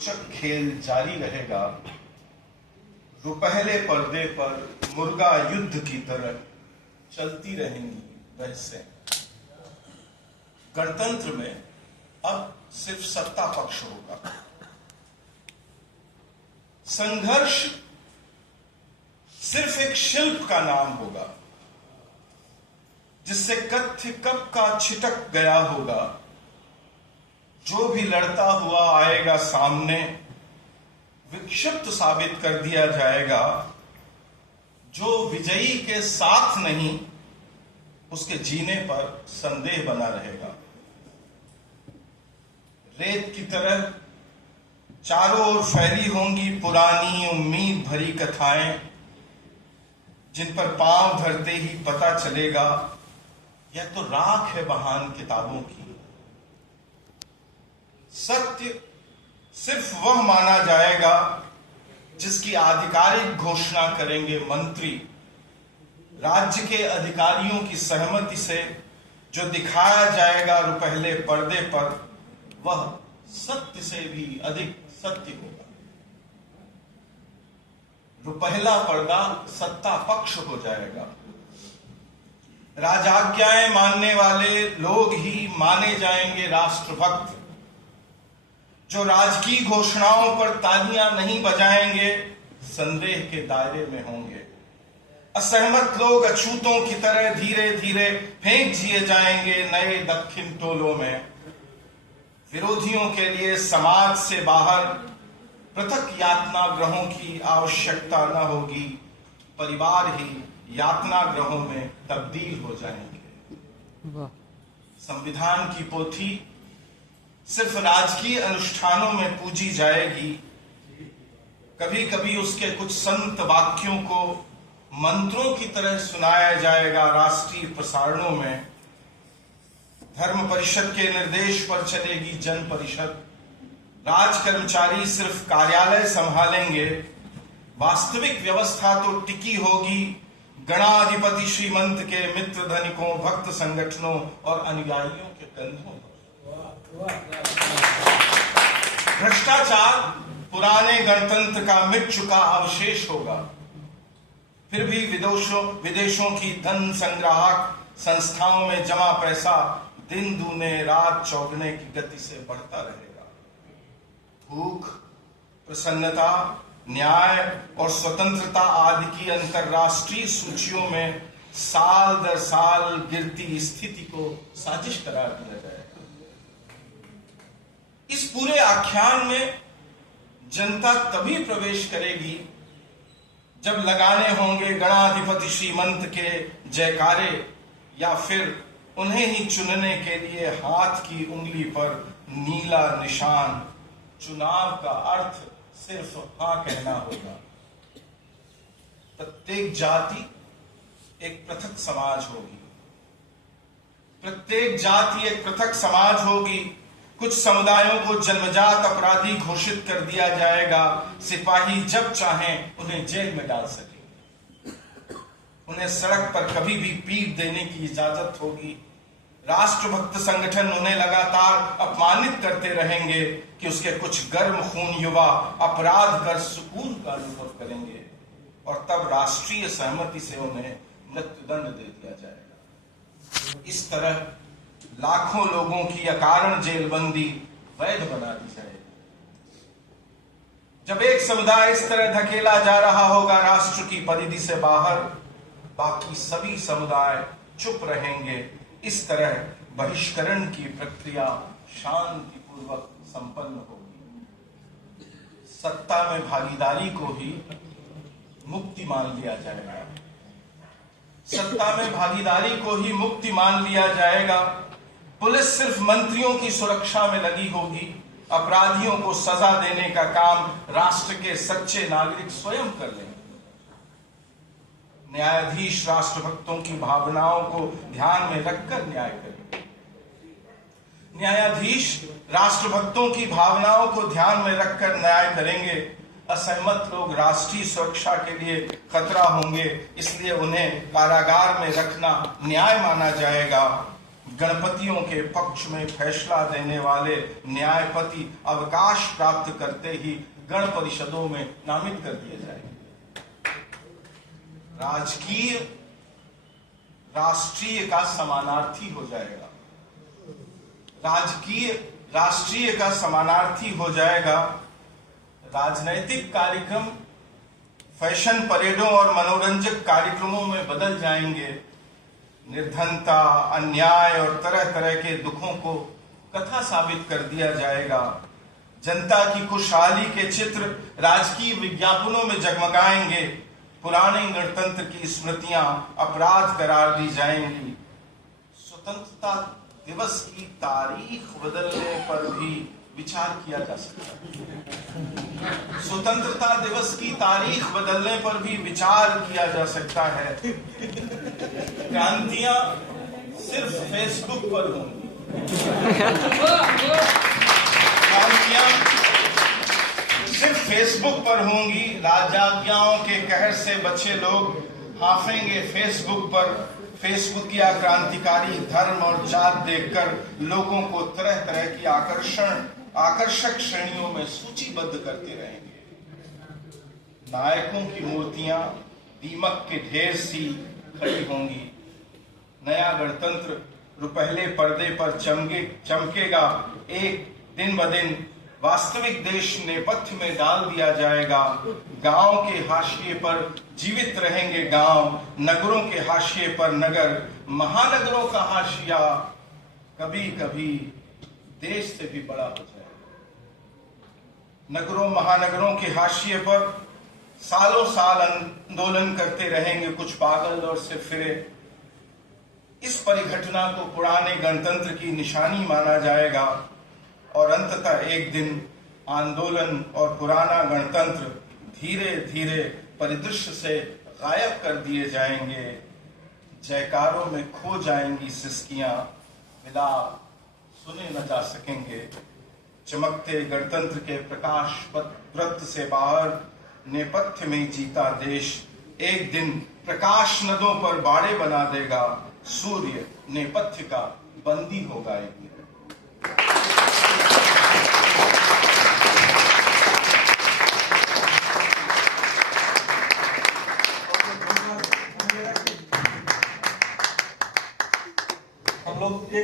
खेल जारी रहेगा। रुपहले पर्दे पर मुर्गा युद्ध की तरह चलती रहेंगी बहसें। गणतंत्र में अब सिर्फ सत्ता पक्ष होगा। संघर्ष सिर्फ एक शिल्प का नाम होगा जिससे कथ्य कब का छिटक गया होगा। जो भी लड़ता हुआ आएगा सामने विक्षिप्त साबित कर दिया जाएगा। जो विजयी के साथ नहीं उसके जीने पर संदेह बना रहेगा। रेत की तरह चारों ओर फैली होंगी पुरानी उम्मीद भरी कथाएं, जिन पर पांव धरते ही पता चलेगा यह तो राख है बहान किताबों की। सत्य सिर्फ वह माना जाएगा जिसकी आधिकारिक घोषणा करेंगे मंत्री। राज्य के अधिकारियों की सहमति से जो दिखाया जाएगा रुपहले पर्दे पर वह सत्य से भी अधिक सत्य होगा। रुपहला पर्दा सत्ता पक्ष हो जाएगा। राजाज्ञाएं मानने वाले लोग ही माने जाएंगे राष्ट्रभक्त। जो राजकीय घोषणाओं पर तालियां नहीं बजाएंगे संदेह के दायरे में होंगे। असहमत लोग अछूतों की तरह धीरे धीरे फेंक दिए जाएंगे नए दक्षिण टोलों में। विरोधियों के लिए समाज से बाहर पृथक यातना ग्रहों की आवश्यकता न होगी। परिवार ही यातना ग्रहों में तब्दील हो जाएंगे। संविधान की पोथी सिर्फ राजकीय अनुष्ठानों में पूजी जाएगी। कभी कभी उसके कुछ संत वाक्यों को मंत्रों की तरह सुनाया जाएगा राष्ट्रीय प्रसारणों में। धर्म परिषद के निर्देश पर चलेगी जन परिषद। राज कर्मचारी सिर्फ कार्यालय संभालेंगे। वास्तविक व्यवस्था तो टिकी होगी गणाधिपति श्रीमंत के मित्र धनिकों, भक्त संगठनों और अनुयायियों के कंधों। भ्रष्टाचार पुराने गणतंत्र का मिट चुका अवशेष होगा। फिर भी विदेशों की धन संग्राहक संस्थाओं में जमा पैसा दिन दूने रात चौगुने की गति से बढ़ता रहेगा। भूख, प्रसन्नता, न्याय और स्वतंत्रता आदि की अंतरराष्ट्रीय सूचियों में साल दर साल गिरती स्थिति को साजिश करार दिया जाएगा। इस पूरे आख्यान में जनता तभी प्रवेश करेगी जब लगाने होंगे गणाधिपति श्रीमंत के जयकारे, या फिर उन्हें ही चुनने के लिए हाथ की उंगली पर नीला निशान। चुनाव का अर्थ सिर्फ हाँ कहना होगा। प्रत्येक जाति एक पृथक समाज होगी। प्रत्येक जाति एक पृथक समाज होगी। कुछ समुदायों को जन्मजात अपराधी घोषित कर दिया जाएगा। सिपाही जब चाहें उन्हें जेल में डाल सकेंगे। उन्हें सड़क पर कभी भी पीट देने की इजाजत होगी। राष्ट्रभक्त संगठन उन्हें लगातार अपमानित करते रहेंगे कि उसके कुछ गर्म खून युवा अपराध कर सुकून का अनुभव करेंगे, और तब राष्ट्रीय सहमति से उन्हें मृत्युदंड दे दिया जाएगा। इस तरह लाखों लोगों की अकारण जेलबंदी वैध बना दी जाएगी। जब एक समुदाय इस तरह धकेला जा रहा होगा राष्ट्र की परिधि से बाहर, बाकी सभी समुदाय चुप रहेंगे। इस तरह बहिष्करण की प्रक्रिया शांतिपूर्वक संपन्न होगी। सत्ता में भागीदारी को ही मुक्ति मान लिया जाएगा। सत्ता में भागीदारी को ही मुक्ति मान लिया जाएगा। पुलिस सिर्फ मंत्रियों की सुरक्षा में लगी होगी। अपराधियों को सजा देने का काम राष्ट्र के सच्चे नागरिक स्वयं कर लेंगे। न्यायाधीश राष्ट्रभक्तों की भावनाओं को ध्यान में रखकर न्याय करेंगे। न्यायाधीश राष्ट्रभक्तों की भावनाओं को ध्यान में रखकर न्याय करेंगे। असहमत लोग राष्ट्रीय सुरक्षा के लिए खतरा होंगे, इसलिए उन्हें कारागार में रखना न्याय माना जाएगा। गणपतियों के पक्ष में फैसला देने वाले न्यायपति अवकाश प्राप्त करते ही गण परिषदों में नामित कर दिए जाएंगे। राजकीय राष्ट्रीय का समानार्थी हो जाएगा, राजकीय राष्ट्रीय का समानार्थी हो जाएगा। राजनैतिक कार्यक्रम फैशन परेडों और मनोरंजक कार्यक्रमों में बदल जाएंगे। निर्धनता, अन्याय और तरह तरह के दुखों को कथा साबित कर दिया जाएगा। जनता की खुशहाली के चित्र राजकीय विज्ञापनों में जगमगाएंगे। पुराने गणतंत्र की स्मृतियां अपराध करार दी जाएंगी। स्वतंत्रता दिवस की तारीख बदलने पर भी विचार किया जा सकता है। स्वतंत्रता दिवस की तारीख बदलने पर भी विचार किया जा सकता है। क्रांतियां सिर्फ फेसबुक पर होंगी। क्रांतियां सिर्फ फेसबुक पर होंगी। राजाज्ञाओं के कहर से बचे लोग हाफेंगे फेसबुक पर। फेसबुक या क्रांतिकारी धर्म और जात देखकर लोगों को तरह तरह की आकर्षक श्रेणियों में सूचीबद्ध करते रहेंगे। नायकों की मूर्तियां दीमक के ढेर सी खड़ी होंगी। नया गणतंत्र रुपहले पर्दे पर चमकेगा। एक दिन ब दिन वास्तविक देश नेपथ्य में डाल दिया जाएगा। गांव के हाशिए पर जीवित रहेंगे गांव, नगरों के हाशिए पर नगर, महानगरों का हाशिया कभी कभी देश से भी बड़ा हो जाएगा। नगरों महानगरों के हाशिए पर सालों साल आंदोलन करते रहेंगे कुछ पागल और सिरफिरे। इस परिघटना को पुराने गणतंत्र की निशानी माना जाएगा और अंततः एक दिन आंदोलन और पुराना गणतंत्र धीरे धीरे परिदृश्य से गायब कर दिए जाएंगे। जयकारों में खो जाएंगी सिसकियां, विलाप सुने न जा सकेंगे। चमकते गणतंत्र के प्रकाश वृत्त से बाहर नेपथ्य में जीता देश एक दिन प्रकाश नदों पर बाड़े बना देगा। सूर्य नेपथ्य का बंदी होगा एक दिन।